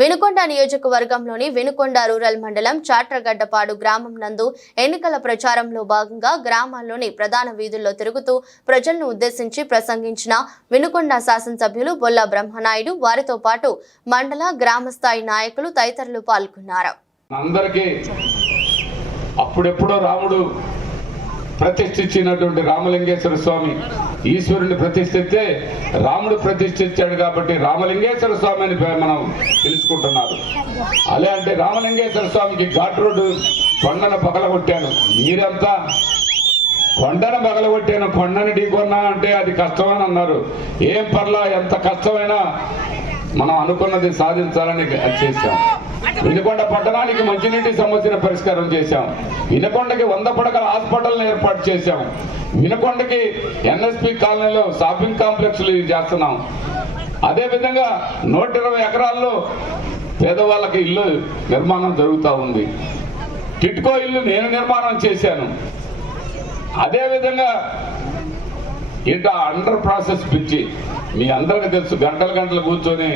వినుకొండ నియోజకవర్గంలోని వినుకొండ రూరల్ మండలం చాట్రగడ్డపాడు గ్రామం నందు ఎన్నికల ప్రచారంలో భాగంగా గ్రామాల్లోని ప్రధాన వీధుల్లో తిరుగుతూ ప్రజలను ఉద్దేశించి ప్రసంగించిన వినుకొండ శాసనసభ్యులు బొల్ల బ్రహ్మనాయుడు వారితో పాటు మండల గ్రామ స్థాయి నాయకులు తదితరులు పాల్గొన్నారు. అప్పుడెప్పుడో రాముడు ప్రతిష్ఠించినటువంటి రామలింగేశ్వర స్వామి ఈశ్వరుని ప్రతిష్ఠిస్తే రాముడు ప్రతిష్ఠించాడు కాబట్టి రామలింగేశ్వర స్వామి అని మనం తెలుసుకుంటున్నారు. అలా అంటే రామలింగేశ్వర స్వామికి ఘాట్ రోడ్డు కొండను పగలగొట్టాను, మీరంతా కొండను పగలగొట్టాను, కొండని ఢీకొన్నా అంటే అది కష్టమని అన్నారు. ఏం పర్లా, ఎంత కష్టమైనా మనం అనుకున్నది సాధించాలని చేశాం. వినుకొండ పట్టణానికి మంచినీటి సమస్యను పరిష్కారం చేశాం. వినుకొండకి 100 పడకల హాస్పిటల్ని ఏర్పాటు చేశాం. వినుకొండకి NSP కాలనీలో షాపింగ్ కాంప్లెక్స్లు చేస్తున్నాం. అదేవిధంగా 120 ఎకరాల్లో పేదవాళ్ళకి ఇల్లు నిర్మాణం జరుగుతూ ఉంది. టిట్కో ఇల్లు నేను నిర్మాణం చేశాను. అదేవిధంగా ఇంత అండర్ ప్రాసెస్ పిచ్చి మీ అందరికీ తెలుసు. గంటలు కూర్చొని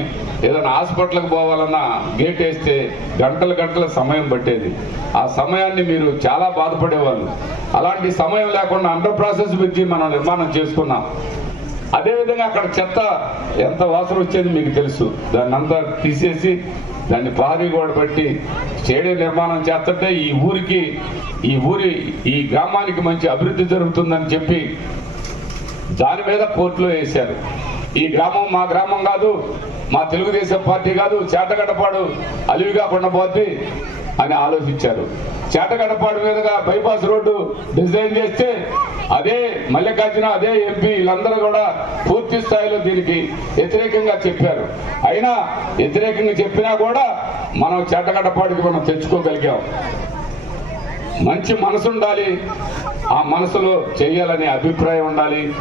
ఏదైనా హాస్పిటల్కి పోవాలన్నా గేట్ వేస్తే గంటల సమయం పట్టేది. ఆ సమయాన్ని మీరు చాలా బాధపడేవాళ్ళు. అలాంటి సమయం లేకుండా అండర్ ప్రాసెస్ పిచ్చి మనం నిర్మాణం చేసుకున్నాం. అదేవిధంగా అక్కడ చెత్త ఎంత వాసన వచ్చేది మీకు తెలుసు. దాన్ని అంతా తీసేసి దాన్ని ప్రహరీ గోడ పెట్టి స్టేడియం నిర్మాణం చేస్తుంటే ఈ గ్రామానికి మంచి అభివృద్ధి జరుగుతుందని చెప్పి దాని మీద కోర్టులో వేశారు. ఈ గ్రామం మా గ్రామం కాదు, మా తెలుగుదేశం పార్టీ కాదు, చాటగడ్డపాడు అలివిగా కొండపోద్ది అని ఆలోచించారు. చాటగడ్డపాడు మీదుగా బైపాస్ రోడ్డు డిజైన్ చేస్తే అదే మల్లికార్జున, అదే MP వీళ్ళందరూ కూడా పూర్తి స్థాయిలో దీనికి వ్యతిరేకంగా చెప్పారు. అయినా వ్యతిరేకంగా చెప్పినా కూడా మనం చాటగడ్డపాడుకి మనం తెచ్చుకోగలిగాం. మంచి మనసు ఉండాలి, ఆ మనసులో చేయాలనే అభిప్రాయం ఉండాలి.